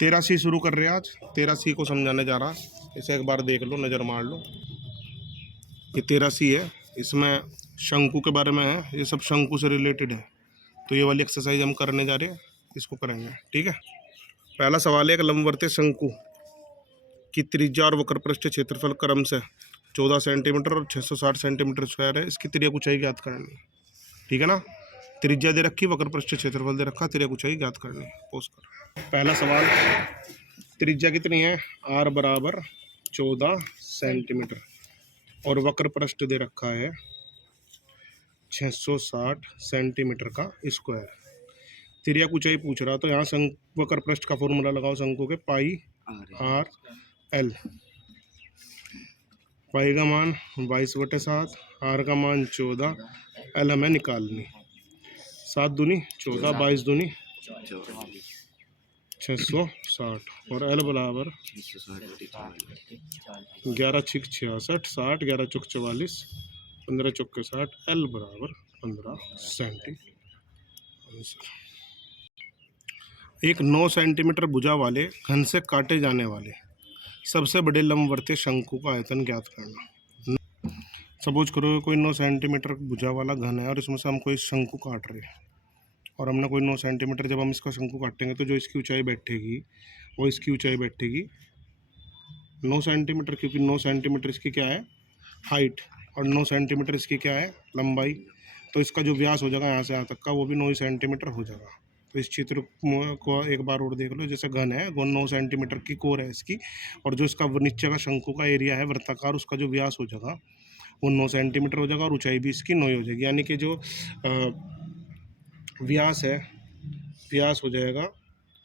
13C शुरू कर रहे हैं आज। 13C को समझाने जा रहा। इसे एक बार देख लो, नज़र मार लो। ये 13C है, इसमें शंकु के बारे में है, ये सब शंकु से रिलेटेड है। तो ये वाली एक्सरसाइज हम करने जा रहे हैं, इसको करेंगे, ठीक है। पहला सवाल है, एक लंबवर्तीय शंकु की त्रिज्या और वक्र पृष्ठ क्षेत्रफल क्रम से 14 सेंटीमीटर और 660 सेंटीमीटर स्क्वायर है। इसकी त्रिज्या ऊंचाई ज्ञात करनी है, ठीक है ना। त्रिज्या दे रखी, वक्र पृष्ठ क्षेत्रफल दे रखा, त्रिज्या ऊंचाई ज्ञात करनी है। पोस्ट कर। पहला सवाल, त्रिज्या कितनी है? r बराबर 14 सेंटीमीटर और वक्र पृष्ठ दे रखा है 660 सेंटीमीटर का स्क्वायर। त्रिज्या ऊंचाई पूछ रहा, तो यहाँ वक्र पृष्ठ का फॉर्मूला लगाओ शंकु के, पाई r l। पाई का मान 22/7, आर का मान 14, एल हमें निकालनी। 7 दूनी 14, 22 दूनी 660 और एल बराबर 11 छिक 66, 60, 11 चौक 44, 15 चौक 60, एल बराबर 15 सेंटीमीटर। एक 9 सेंटीमीटर भुजा वाले घन से काटे जाने वाले सबसे बड़े लंबवर्तीय शंकु का आयतन ज्ञात करना। सपोज करो कोई 9 सेंटीमीटर भुजा वाला घन है और इसमें से हम कोई शंकु काट रहे हैं, और हमने कोई 9 सेंटीमीटर, जब हम इसका शंकु काटेंगे तो जो इसकी ऊंचाई बैठेगी वो इसकी ऊंचाई बैठेगी 9 सेंटीमीटर, क्योंकि 9 सेंटीमीटर इसकी क्या है? हाइट, और 9 सेंटीमीटर इसकी क्या है? लंबाई। तो इसका जो व्यास हो जाएगा यहाँ से यहाँ तक का, वो भी 9 सेंटीमीटर हो जाएगा। तो इस चित्र को एक बार और देख लो। जैसे घन है, वो 9 सेंटीमीटर की कोर है इसकी, और जो इसका नीचे का शंकु का एरिया है वृत्ताकार, उसका जो व्यास हो जाएगा वो 9 सेंटीमीटर हो जाएगा, और ऊंचाई भी इसकी 9 हो जाएगी। यानी कि जो व्यास है, व्यास हो जाएगा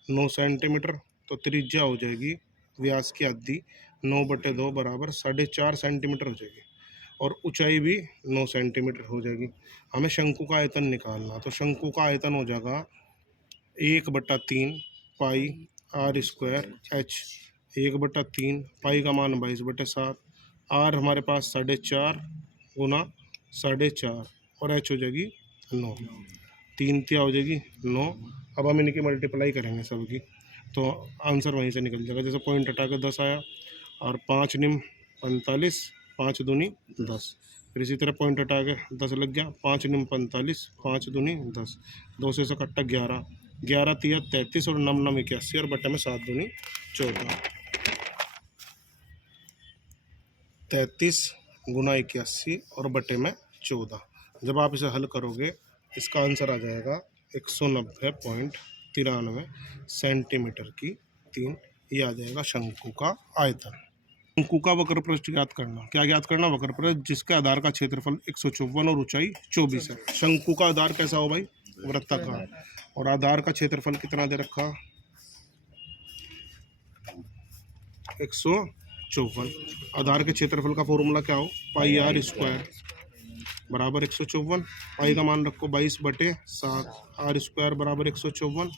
9 सेंटीमीटर, तो त्रिज्या हो जाएगी व्यास की आधी, 9/2 बराबर 4.5 सेंटीमीटर हो जाएगी, और ऊंचाई भी 9 सेंटीमीटर हो जाएगी। हमें शंकु का आयतन निकालना, तो शंकु का आयतन हो जाएगा 1/3 पाई r स्क्वायर h। 1/3 पाई का मान 22/7, r हमारे पास 4.5 गुना 4.5, और h हो जाएगी 9, 3 तिया हो जाएगी 9। अब हम इनकी मल्टीप्लाई करेंगे सबकी, तो आंसर वहीं से निकल जाएगा। जैसे पॉइंट हटा के 10 आया, और 5 निम 45, 5 दूनी 10। फिर इसी तरह पॉइंट हटा के 10 लग गया, 5 निम 45, 5 दूनी 10, 2 से कट्टा 11, 11 तिया 33, और 9 9 81, और बटे में 7 दूनी 14। 33 गुना 81 और बटे में 14। जब आप इसे हल करोगे, इसका आंसर आ जाएगा 190.93 सेंटीमीटर की 3। ये आ जाएगा शंकु का आयतन। शंकु का वक्र पृष्ठ ज्ञात करना। क्या ज्ञात करना? वक्र पृष्ठ जिसके आधार का क्षेत्रफल 154 और ऊंचाई 24 है। शंकु का आधार कैसा हो भाई? वृत्ताकार। और आधार का क्षेत्रफल कितना दे रखा? 154। आधार के क्षेत्रफल का फॉर्मूला क्या हो? पाई r स्क्वायर बराबर 154। पाई का मान रखो 22/7, r स्क्वायर बराबर 154,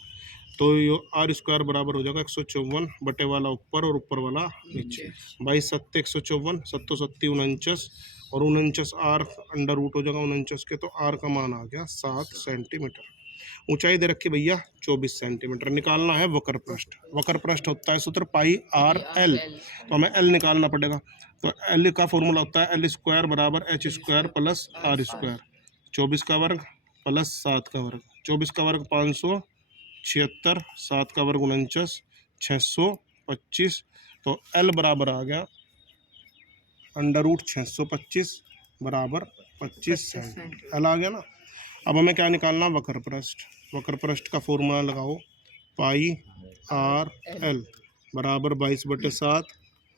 तो ये r स्क्वायर बराबर हो जाएगा 154 बटे वाला ऊपर और ऊपर वाला नीचे। 22 7 154, 7 7 49, और 49 r अंडर रूट हो जाएगा 49 के, तो r का मान आ गया 7 सेंटीमीटर। ऊंचाई दे रखी भैया 24 सेंटीमीटर। निकालना है वक्र पृष्ठ। वक्र पृष्ठ होता है सूत्र पाई r l, तो हमें l निकालना पड़ेगा। तो l का फॉर्मूला होता है l स्क्वायर बराबर h square plus r square. 24 का वर्ग प्लस 7 का वर्ग, 24 का वर्ग 576, 7 का वर्ग 49, 625। तो l बराबर आ गया अंडर रूट 625 बराबर 25 सेंटीमीटर। l आ गया ना। अब हमें क्या निकालना? वक्र पृष्ठ। वक्र पृष्ठ का फॉर्मूला लगाओ, पाई r l बराबर 22/7,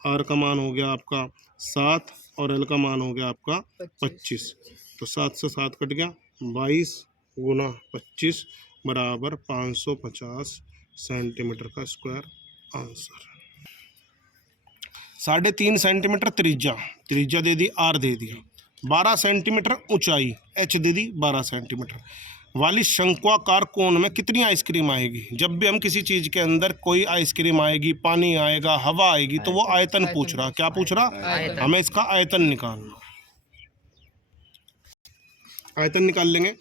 r का मान हो गया आपका 7, और l का मान हो गया आपका 25। तो 7 से 7 कट गया, 22 गुना 25 बराबर 550 सेंटीमीटर का स्क्वायर आंसर। 3.5 सेंटीमीटर त्रिज्या दे दी, r दे दिया। 12 सेंटीमीटर ऊंचाई, h दे दी 12 सेंटीमीटर वाली शंक्वाकार कोन में कितनी आइसक्रीम आएगी? जब भी हम किसी चीज के अंदर कोई आइसक्रीम आएगी, पानी आएगा, हवा आएगी, तो वो आयतन पूछ रहा। क्या पूछ रहा? हमें इसका आयतन निकालना। आयतन निकाल लेंगे।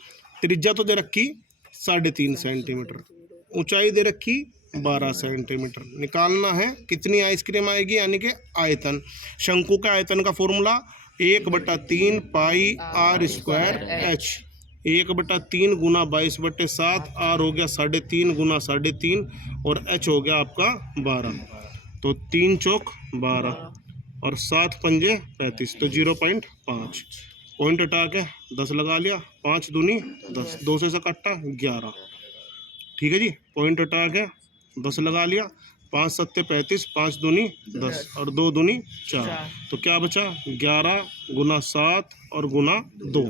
त्रिज्या तो दे रखी 3.5 सेंटीमीटर, ऊंचाई दे रखी 12 सेंटीमीटर। निकालना है कितनी आइसक्रीम आएगी, यानी कि आयतन। शंकु के आयतन का formula 1/3 pi r square h, 1/3 गुना 22/7, आर हो गया 3.5 गुना 3.5 और एच हो गया आपका 12। तो 3 चौक 12 और 7 पंजे 35, तो 0.5। पॉइंट हटा के 10 लगा लिया, 5 दूनी 10, 2 से कट्टा 11। ठीक है जी, पॉइंट हटा के 10 लगा लिया, 5 सत्ते 35, 5 दूनी 10 और 2 दूनी 4। तो क्या बचा 11 गुना 7 और गुना 2,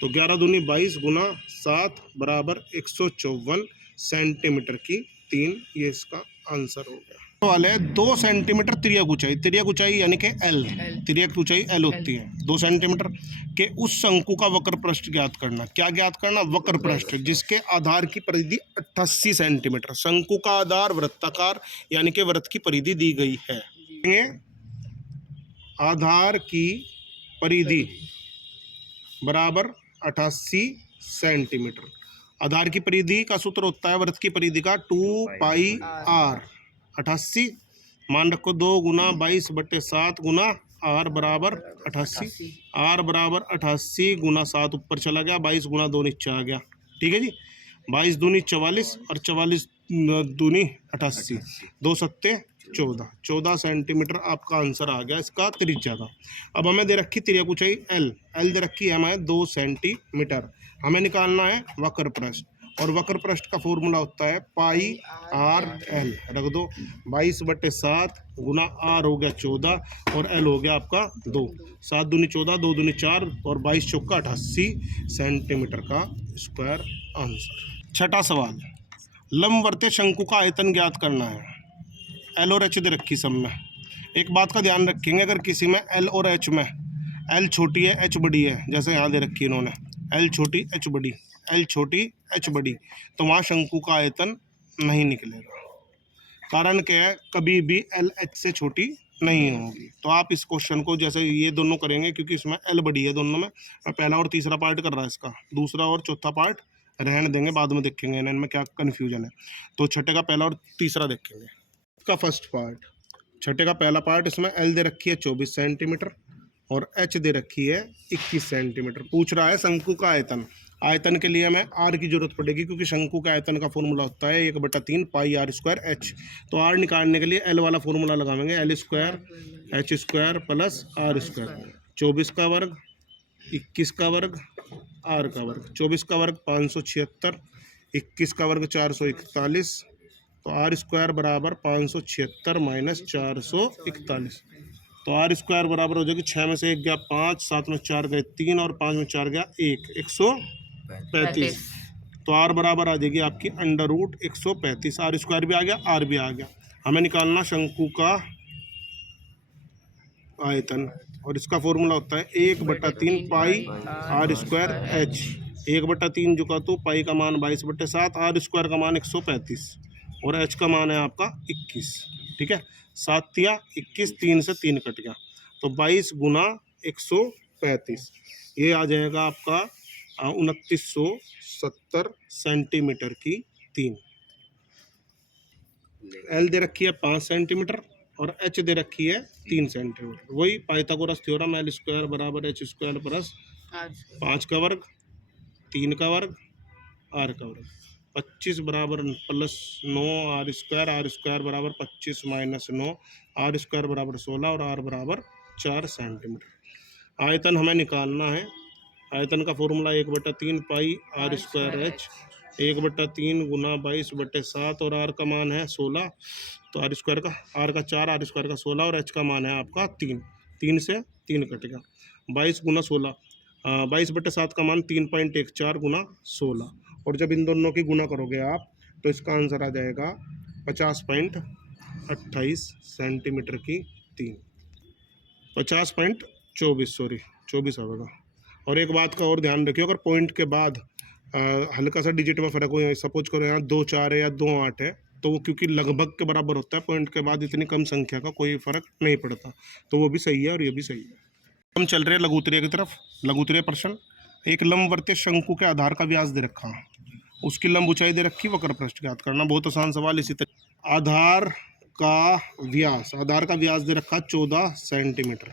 तो 11 दूनी 22 गुना 7 बराबर 154 सेंटीमीटर की 3। ये इसका आंसर हो गया। वाले 2 सेंटीमीटर तिर्यक ऊंचाई यानी कि एल, तिर्यक ऊंचाई एल होती है 2 सेंटीमीटर के उस शंकु का वक्र पृष्ठ ज्ञात करना। क्या ज्ञात करना, वक्र पृष्ठ जिसके आधार की परिधि 88 सेंटीमीटर। शंकु का आधार वृत्ताकार यानी कि वृत्त की परिधि दी गई है। आधार की परिधि बराबर 88 सेंटीमीटर। आधार की परिधि का सूत्र होता है वृत्त की परिधि का 2 पाई आर। 88 मान रखो 2 गुना 22/7 गुना आर बराबर 88, आर बराबर 88 गुना 7 ऊपर चला गया, 22 गुना 2 नीचे आ गया। ठीक है जी, 22 दूनी 44 और 44 दूनी 88, 2 सत्ते 14, 14 सेंटीमीटर आपका आंसर आ गया इसका त्रिज्या का। अब हमें दे रखी तिर्यक ऊंचाई एल, एल दे रखी है हमें 2 सेंटीमीटर। हमें निकालना है वक्र पृष्ठ, और वक्र पृष्ठ का फॉर्मूला होता है पाई आर एल। रख दो, 22/7 गुना आर हो गया 14 और एल हो गया आपका 2, 7 दूनी 14, 2 दूनी 4 और 22 चौका 88 सेंटीमीटर का स्क्वायर आंसर। छठा सवाल, लंबवर्तीय शंकु का आयतन ज्ञात करना है। एल और एच दे रखी सब में। एक बात का ध्यान रखेंगे, अगर किसी में एल और एच में एल छोटी है एच बड़ी है, जैसे यहाँ दे रखी इन्होंने एल छोटी एच बड़ी, एल छोटी एच बड़ी, तो वहाँ शंकु का आयतन नहीं निकलेगा। कारण क्या है, कभी भी एल एच से छोटी नहीं होगी। तो आप इस क्वेश्चन को जैसे ये दोनों करेंगे, क्योंकि इसमें एल बड़ी है दोनों में। मैं पहला और तीसरा पार्ट कर रहा है इसका, दूसरा और चौथा पार्ट रहने देंगे, बाद में देखेंगे इनमें क्या कन्फ्यूजन है। तो छठे का पहला और तीसरा देखेंगे। इसका फर्स्ट पार्ट, छठे का पहला पार्ट, इसमें एल दे रखी है 24 सेंटीमीटर और एच दे रखी है 21 सेंटीमीटर। पूछ रहा है शंकु का आयतन। आयतन के लिए हमें आर की जरूरत पड़ेगी, क्योंकि शंकु का आयतन का फॉर्मूला होता है 1/3 पाई आर स्क्वायर एच। तो आर निकालने के लिए एल वाला फॉर्मूला लगावेंगे, L square h square plus r square. 24 का वर्ग, 21 का वर्ग, आर का वर्ग। 24 का वर्ग 576, 21 का वर्ग 441, तो आर स्क्वायर बराबर 576 माइनस 441। तो आर स्क्वायर बराबर हो जाएगी 6 में से 1 गया 5, 7 में 4 गए 3 और 5 में 4 गया 1, 135। तो आर बराबर आ जाएगी आपकी √135। आर स्क्वायर भी आ गया, आर भी आ गया। हमें निकालना शंकु का आयतन, और इसका फॉर्मूला होता है 1/3 पाई आर स्क्वायर एच। 1/3 जो का तो पाई का मान 22/7, आर स्क्वायर का मान 135 और एच का मान है आपका 21। ठीक है, 7 तिया 21, 3 से 3 कट गया, तो 22 गुना 135, ये आ जाएगा आपका 2970 सेंटीमीटर की 3। एल दे रखी है 5 सेंटीमीटर और एच दे रखी है 3 सेंटीमीटर। वही पाइथागोरस थ्योरम, एल स्क्वायर बराबर एच स्क्वायर प्लस 5 का वर्ग 3 का वर्ग आर का वर्ग। 25 बराबर प्लस 9 आर स्क्वायर बराबर 25 माइनस 9, आर स्क्वायर बराबर 16 और आर बराबर 4 सेंटीमीटर। आयतन हमें निकालना है। आयतन का formula 1/3 pi r square h, 1/3 गुना 22/7 और आर का मान है 16, तो आर स्क्वायर का आर का 4, आर स्क्वायर का 16 और एच का मान है आपका 3, 3 से 3 कट गया। 22 गुना 16, 22/7 का मान 3.14 गुना 16, और जब इन दोनों की गुना करोगे आप तो इसका आंसर आ जाएगा 50.28 सेंटीमीटर की 3, 24 आएगा। और एक बात का और ध्यान रखिए, अगर पॉइंट के बाद हल्का सा डिजिट में फ़र्क हो, सपोज करो यहाँ 2 4 है या 2 8 है, तो वो क्योंकि लगभग के बराबर होता है, पॉइंट के बाद इतनी कम संख्या का कोई फ़र्क नहीं पड़ता, तो वो भी सही है और ये भी सही है। हम चल रहे हैं लघुत्तरीय की तरफ। लघुत्तरीय प्रश्न, एक लंबवर्तीय शंकु के आधार का व्यास दे रखा, उसकी लंब ऊंचाई दे रखी, वक्र पृष्ठ ज्ञात करना। बहुत आसान सवाल। इसी तरह आधार का व्यास दे रखा 14 सेंटीमीटर,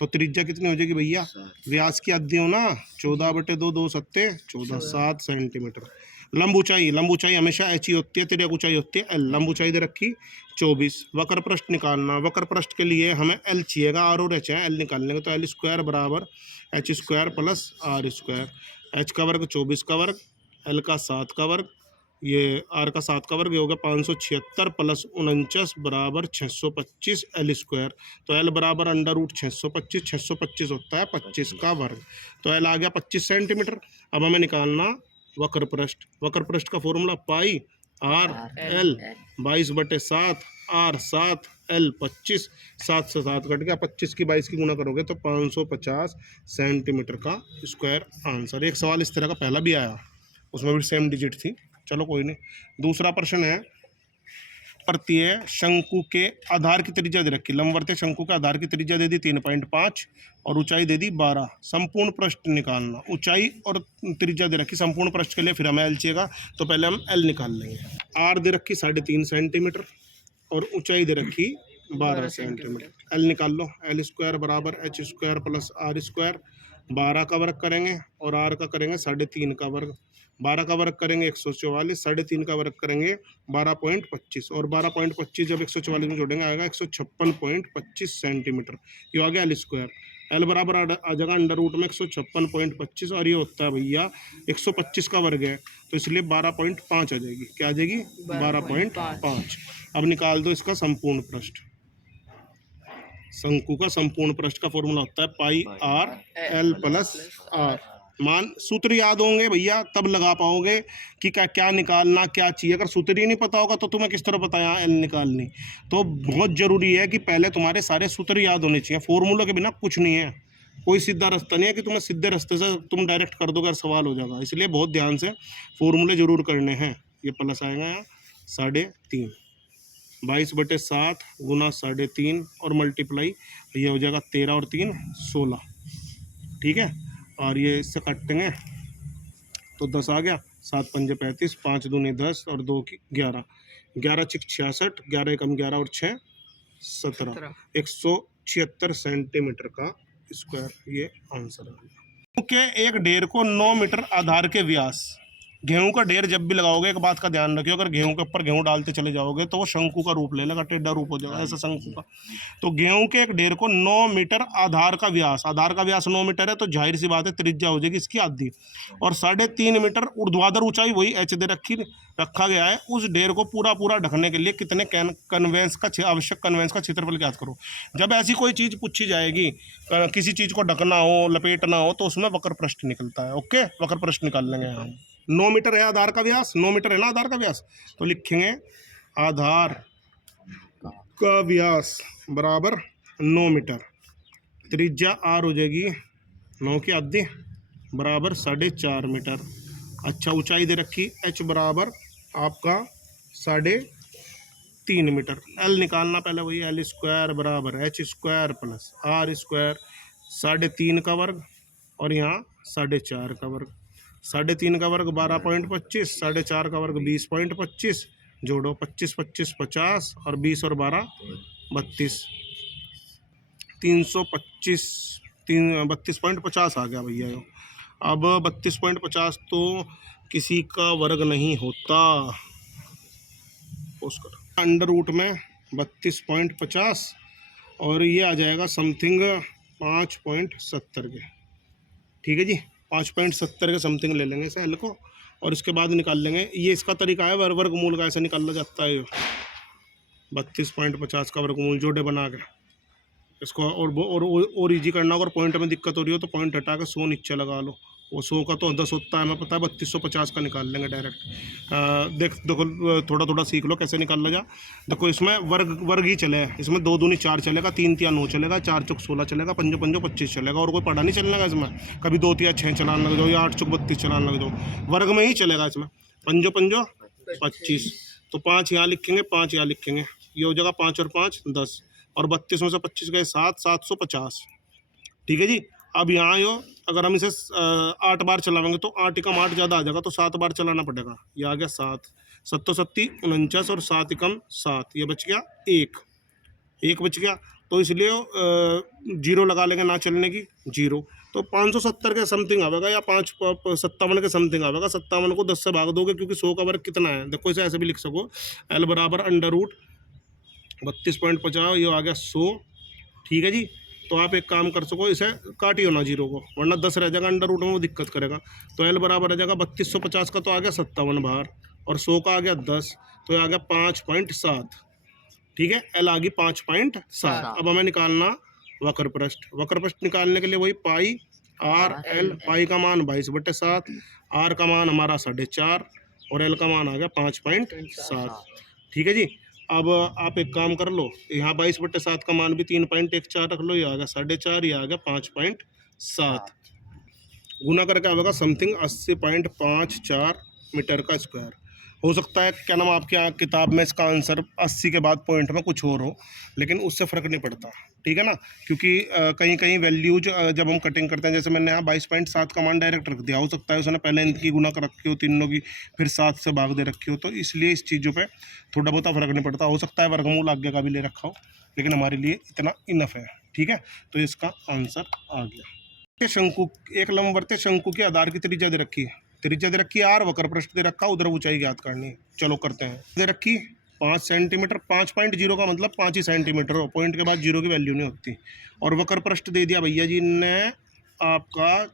तो त्रिज्या कितनी हो जाएगी भैया? व्यास की आधी हो ना, 14/2, 2 सत्ते 14, 7 सेंटीमीटर। लंब ऊंचाई हमेशा एच ही होती है, तिर्यक ऊंचाई होती है एल। लंब ऊंचाई दे रखी 24। वक्र पृष्ठ निकालना, वक्र पृष्ठ के लिए हमें एल चाहिएगा, आर और एच है, एल निकाल लेंगे तो एल स्क्वायर बराबर h square plus r square. H का वर्ग 24 का वर्ग, एल का 7 का वर्ग, ये आर का 7 का वर्ग, ये हो गया 576 प्लस 49 बराबर 625 एल स्क्वायर। तो एल बराबर अंडर रूट 625, 625 होता है 25 का वर्ग, तो एल आ गया 25 सेंटीमीटर। अब हमें निकालना वक्र पृष्ठ। वक्र पृष्ठ का formula pi r l 22/7 r 7 l 25, 7 से 7 कट गया, 25 की 22 की गुना करोगे तो 550 सेंटीमीटर का स्क्वायर आंसर। एक सवाल इस तरह का पहला भी आया, उसमें भी सेम डिजिट थी, चलो कोई नहीं। दूसरा प्रश्न है, प्रत्यय शंकु के आधार की त्रिज्या दे रखी, लंबवर्तीय शंकु के आधार की त्रिज्या दे दी 3.5 और ऊंचाई दे दी 12। संपूर्ण पृष्ठ निकालना, ऊंचाई और त्रिज्या दे रखी संपूर्ण पृष्ठ के लिए, फिर हमें एल चाहिएगा, तो पहले हम एल निकाल लेंगे। आर दे रखी 3.5 सेंटीमीटर और ऊंचाई दे रखी 12 सेंटीमीटर। एल निकाल लो, एल स्क्वायर बराबर h square plus r square. 12 का वर्ग करेंगे और आर का करेंगे 3.5 का वर्ग। 12 का वर्ग करेंगे 144, 3.5 का वर्ग करेंगे 12.25, और 12.25 जब 144 में जोड़ेंगे आएगा 156.25 सेंटीमीटर। ये आ गया एल स्क्वायर। एल बराबर आ जाएगा अंडर रूट में 156.25, और ये होता है भैया 125 का वर्ग है, तो इसलिए 12.5 आ जाएगी। क्या आ जाएगी? 12.5। अब निकाल दो इसका संपूर्ण पृष्ठ। शंकु का संपूर्ण पृष्ठ का फॉर्मूला होता है पाई आर एल प्लस आर। मान सूत्र याद होंगे भैया तब लगा पाओगे कि क्या निकालना क्या चाहिए। अगर सूत्र ही नहीं पता होगा तो तुम्हें किस तरह बताया एल निकालनी। तो बहुत जरूरी है कि पहले तुम्हारे सारे सूत्र याद होने चाहिए। फॉर्मूला के बिना कुछ नहीं है, कोई सीधा रास्ता नहीं है कि तुम्हें सीधे रास्ते से तुम डायरेक्ट कर दोगे सवाल हो जाएगा। इसलिए बहुत ध्यान से फॉर्मूले जरूर करने हैं। ये प्लस आएगा यहाँ 3.5, 22/7 गुना 3.5 और मल्टीप्लाई, ये हो जाएगा 13 और 3 16, ठीक है। और ये इससे काटेंगे तो 10 आ गया, 7 पंजे 35, 5 दूनी 10 और 2 की 11, 11 6 66, 11 कम 11 और 6 17, 176 सेंटीमीटर का स्क्वायर ये आंसर है। गेहूं के एक ढेर को 9 मीटर आधार के व्यास, गेहूं का ढेर जब भी लगाओगे एक बात का ध्यान रखियो, अगर गेहूं के ऊपर गेहूं डालते चले जाओगे तो वो शंकु का रूप ले लेगा, टेढ़ा रूप हो जाएगा ऐसा शंकु का। तो गेहूं के एक ढेर को 9 मीटर आधार का व्यास, आधार का व्यास 9 मीटर है तो जाहिर सी बात है त्रिज्या हो जाएगी इसकी आधी, और 3.5 मीटर ऊर्ध्वाधर ऊंचाई वही एच दे रखा गया है। उस ढेर को पूरा ढकने के लिए कितने कन्वेंस का आवश्यक कन्वेंस का क्षेत्रफल ज्ञात करो। जब ऐसी कोई चीज पूछी जाएगी, किसी चीज को ढकना हो लपेटना हो, तो उसमें वक्र पृष्ठ निकलता है। ओके, वक्र पृष्ठ निकाल लेंगे हम। 9 मीटर है आधार का व्यास, 9 मीटर है ना आधार का व्यास, तो लिखेंगे आधार का व्यास बराबर 9 मीटर, त्रिज्या आर हो जाएगी 9 की आधी बराबर 4.5 मीटर। अच्छा, ऊंचाई दे रखी एच बराबर आपका 3.5 मीटर। एल निकालना पहले वही, एल स्क्वायर बराबर h square plus r square, 3.5 का वर्ग और यहाँ 4.5 का वर्ग। 3.5 का वर्ग 12.25, 4.5 का वर्ग 20.25, जोड़ो 25 25 50 और 20 और 12 32, 325 32.50 आ गया भैया। अब 32.50 तो किसी का वर्ग नहीं होता, उसका अंडर रूट में 32.50 और ये आ जाएगा समथिंग 5.70 के, ठीक है जी। 5.70 के समथिंग ले लेंगे इस एल को, और इसके बाद निकाल लेंगे। ये इसका तरीका है वर्गमूल का, ऐसे निकाला जाता है। 32.50 का वर्गमूल जोड़े बना के इसको, और ईजी करना होगा। पॉइंट में दिक्कत हो रही हो तो पॉइंट हटा के 100 नीचे लगा लो, वो 100 का तो 10 होता है, हमें पता है। 3250 का निकाल लेंगे डायरेक्ट। देखो थोड़ा सीख लो कैसे निकाल जा। देखो इसमें वर्ग ही चले, इसमें 2 दूनी 4 चलेगा, 3 तिया 9 चलेगा, 4 चौक 16 चलेगा, 5 पंजो 25 चलेगा, और कोई पढ़ा नहीं चलने का इसमें। कभी 2 तिया 6 चलाने लग जाओ या 8 चौक 32 चलाने लग जाओ, वर्ग में ही चलेगा इसमें। 5 पंजो 25, तो 5 यहाँ लिखेंगे, 5 यहाँ लिखेंगे, ये हो जाएगा 5 और 5 10, और 32 में से 25 गए 7, 750, ठीक है जी। अब यहाँ यो अगर हम इसे 8 बार चलाएंगे तो 8 एकम 8 ज़्यादा आ जाएगा, तो 7 बार चलाना पड़ेगा। ये आ गया 7, 7 सत्ती 49 और 7 एकम 7, ये बच गया 1 बच गया। तो इसलिए जीरो लगा लेंगे ना चलने की, जीरो। तो 570 के समथिंग आवेगा या 57 के समथिंग आवेगा। 57 को 10 से भाग दोगे क्योंकि 100 का वर्ग कितना है, देखो इसे ऐसे भी लिख सको, L बराबर अंडर रूट 32.50, ये आ गया 100, ठीक है जी। तो आप एक काम कर सको, इसे काटियो ना जीरो को, वरना 10 रह जाएगा अंडर रूट में, वो दिक्कत करेगा। तो L बराबर रह जाएगा 3250 का तो आ गया 57 बाहर, और 100 का आ गया 10, तो ये आ गया 5.7, ठीक है। L आ गई 5.7। अब हमें निकालना वक्र पृष्ठ। वक्र पृष्ठ निकालने के लिए वही पाई आर एल, पाई का मान 22/7, आर का मान हमारा 4.5 और एल का मान आ गया 5.7, ठीक है जी। अब आप एक काम कर लो, यहाँ 22/7 का मान भी 3.14 रख लो, ये आ गया 4.5, ये आ गया 5.7, गुना करके आएगा समथिंग 80.54 मीटर का स्क्वायर। हो सकता है क्या नाम आपके यहाँ किताब में इसका आंसर 80 के बाद पॉइंट में कुछ और हो, लेकिन उससे फ़र्क नहीं पड़ता, ठीक है ना। क्योंकि कहीं कहीं वैल्यूज जब हम कटिंग करते हैं, जैसे मैंने यहाँ 22.7 का मान डायरेक्ट रख दिया, हो सकता है उसने पहले इनकी गुना कर रखी हो तीनों की, फिर 7 से भाग दे रखी हो, तो इसलिए इस चीज़ों पर थोड़ा बहुत फ़र्क नहीं पड़ता। हो सकता है वर्गमूल आगे का भी ले रखा हो, लेकिन हमारे लिए इतना इनफ है, ठीक है। तो इसका आंसर आ गया। शंकु, एक लंबवर्तीय शंकु के आधार की त्रिज्या दे रखी है, त्रिज्या दे रखी है आर, वक्र पृष्ठ दे रखा, उधर ऊंचाई ज्ञात करनी है। चलो करते हैं। दे रखी 5 सेंटीमीटर, 5.0 का मतलब 5 ही सेंटीमीटर हो, पॉइंट के बाद जीरो की वैल्यू नहीं होती। और वक्र पृष्ठ दे दिया भैया जी ने आपका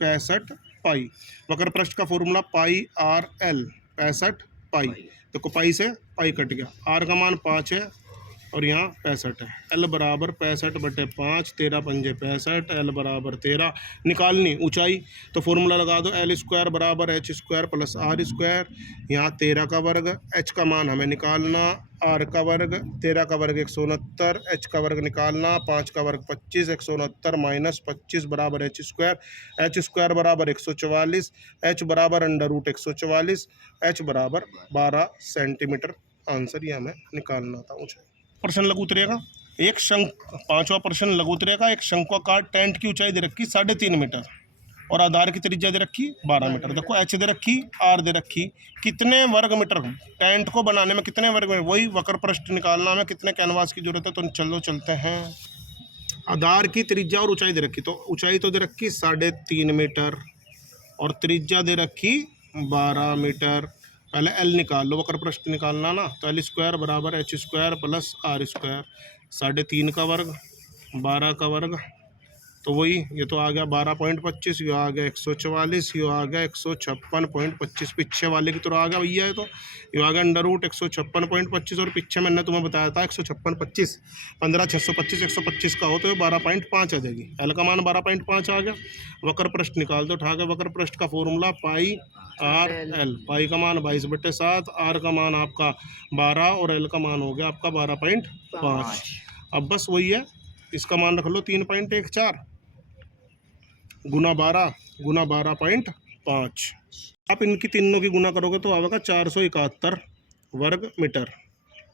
65 पाई। वक्र पृष्ठ का फॉर्मूला पाई आर एल, 65 पाई। देखो पाई से पाई कट गया, आर का मान 5 है और यहाँ 65 है। L बराबर 65/5, 13 पंजे 65, L बराबर 13। निकालनी ऊंचाई, तो फॉर्मूला लगा दो, L स्क्वायर बराबर H square plus R square. यहाँ 13 का वर्ग, H का मान हमें निकालना, R का वर्ग, 13 का वर्ग 169, H का वर्ग निकालना, 5 का वर्ग 25, 169 माइनस 25 बराबर H स्क्वायर। H स्क्वायर बराबर 144, H बराबर अंडर रूट 144, H बराबर 12 सेंटीमीटर। आंसर ये हमें निकालना था ऊंचाई। प्रश्न लघु उत्तरेगा, एक शंक, 5वां प्रश्न लघु उत्तरेगा। एक शंक्वाकार टेंट की ऊंचाई दे रखी 3.5 मीटर और आधार की त्रिज्या दे रखी 12 मीटर। देखो एच दे रखी, आर दे रखी, कितने वर्ग मीटर टेंट को बनाने में कितने वर्ग मीटर, वही वक्र पृष्ठ निकालना में कितने कैनवास की जरूरत है। तो चलो चलते हैं। आधार की त्रिज्या और ऊंचाई दे रखी, तो ऊंचाई तो दे रखी 3.5 मीटर और त्रिज्या दे रखी 12 मीटर। पहले एल निकाल लो, वक्र पृष्ठ निकालना ना, तो एल स्क्वायर बराबर h square plus r square. 3.5 का वर्ग, 12 का वर्ग, तो वही ये तो आ गया 12.25, ये आ गया 144, ये आ गया 156.25, पीछे वाले की तरह आ गया भैया। तो ये आ गया अंडर रूट 156.25 और पीछे मैंने तुम्हें बताया था 156.25, 15 625 125 का हो तो ये 12.5 आ जाएगी। एल का मान 12.5 आ गया। वक्र पृष्ठ निकाल दो, उठा के वक्र पृष्ठ का फॉर्मूला पाई आर एल। पाई का मान 22/7, आर का मान आपका 12 और एल का मान हो गया आपका 12.5। अब बस वही है, इसका मान रख लो 3.14 गुना 12.5। आप इनकी तीनों की गुना करोगे तो आएगा 471 वर्ग मीटर।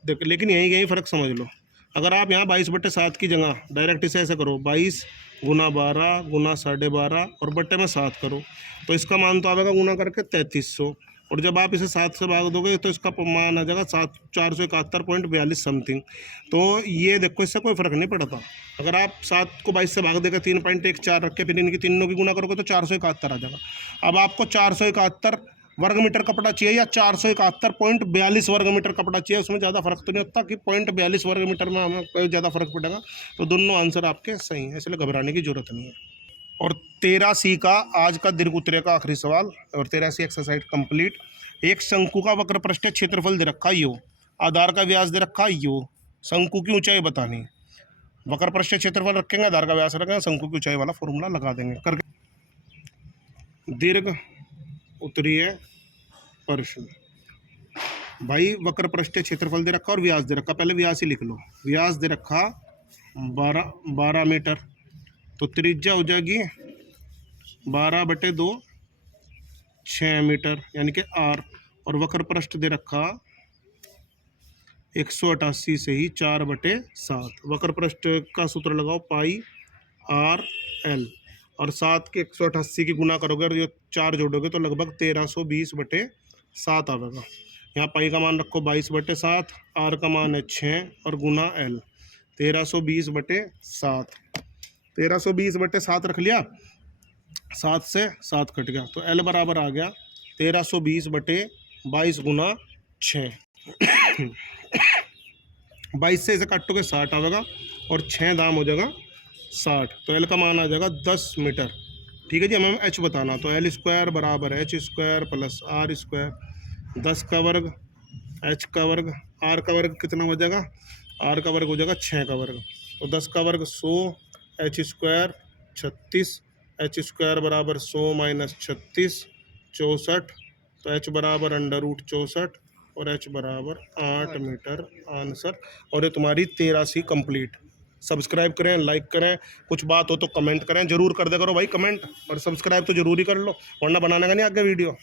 देख, लेकिन यही फ़र्क समझ लो। अगर आप यहाँ 22/7 की जगह डायरेक्ट इसे ऐसे करो, 22 गुना 12 गुना 12.5 और बट्टे में 7 करो, तो इसका मान तो आएगा गुना करके 3300। और जब आप इसे 7 से भाग दोगे तो इसका मान आ जाएगा 471.42 समथिंग। तो ये देखो, इससे कोई फ़र्क नहीं पड़ता। अगर आप 7 को 22 से भाग देगा, 3.14 रख के फिर इनकी तीनों की गुना करोगे तो 471 आ जाएगा। अब आपको 471 वर्ग मीटर कपड़ा चाहिए या 471.42 वर्ग मीटर कपड़ा चाहिए, उसमें ज़्यादा फर्क तो नहीं होता कि 0.42 वर्ग मीटर में हमें कोई ज़्यादा फर्क पड़ेगा। तो दोनों आंसर आपके सही हैं, इसलिए घबराने की जरूरत नहीं है। और 13C का आज का दीर्घ उत्तरीय का आखिरी सवाल और 13C एक्सरसाइज कंप्लीट। एक शंकु का वक्र पृष्ठ क्षेत्रफल दे रखा यो, आधार का व्यास दे रखा यो, शंकु की ऊंचाई बतानी। वक्र पृष्ठ क्षेत्रफल रखेंगे, आधार का व्यास रखेंगे, शंकु की ऊंचाई वाला फॉर्मूला लगा देंगे करके। दीर्घ उत्तरीय प्रश्न। भाई वक्र पृष्ठ क्षेत्रफल दे रखा और व्यास दे रखा, पहले व्यास ही लिख लो। व्यास दे रखा 12 मीटर, तो त्रिज्या हो जाएगी 12/2 6 मीटर यानी कि आर। और वक्र पृष्ठ दे रखा 188 से ही 4/7। वक्र पृष्ठ का सूत्र लगाओ, पाई आर एल। और 7 के 188 की गुना करोगे और ये 4 जोड़ोगे तो लगभग 1320/7 आवेगा। यहाँ पाई का मान रखो 22/7, आर का मान है 6 और गुना एल 1320/7। 1320/7 रख लिया, 7 से 7 कट गया तो एल बराबर आ गया 1320/22 गुना 6। 22 से इसे काटोगे 60 आवेगा और 6 दाम हो जाएगा 60, तो एल का मान आ जाएगा 10 मीटर। ठीक है जी, हमें एच बताना, तो एल स्क्वायर बराबर h square plus r square, 10 का वर्ग एच का वर्ग, आर का वर्ग कितना हो जाएगा, आर का वर्ग हो जाएगा 6 का वर्ग, तो 10 का वर्ग 100, एच स्क्वायर 36, एच स्क्वायर बराबर 100 माइनस 36 64, तो एच बराबर √64 और एच बराबर 8 मीटर आंसर। और ये तुम्हारी 83 कंप्लीट। सब्सक्राइब करें, लाइक करें, कुछ बात हो तो कमेंट करें, जरूर कर दे करो भाई कमेंट, और सब्सक्राइब तो जरूरी कर लो वरना बनाने का नहीं आगे वीडियो।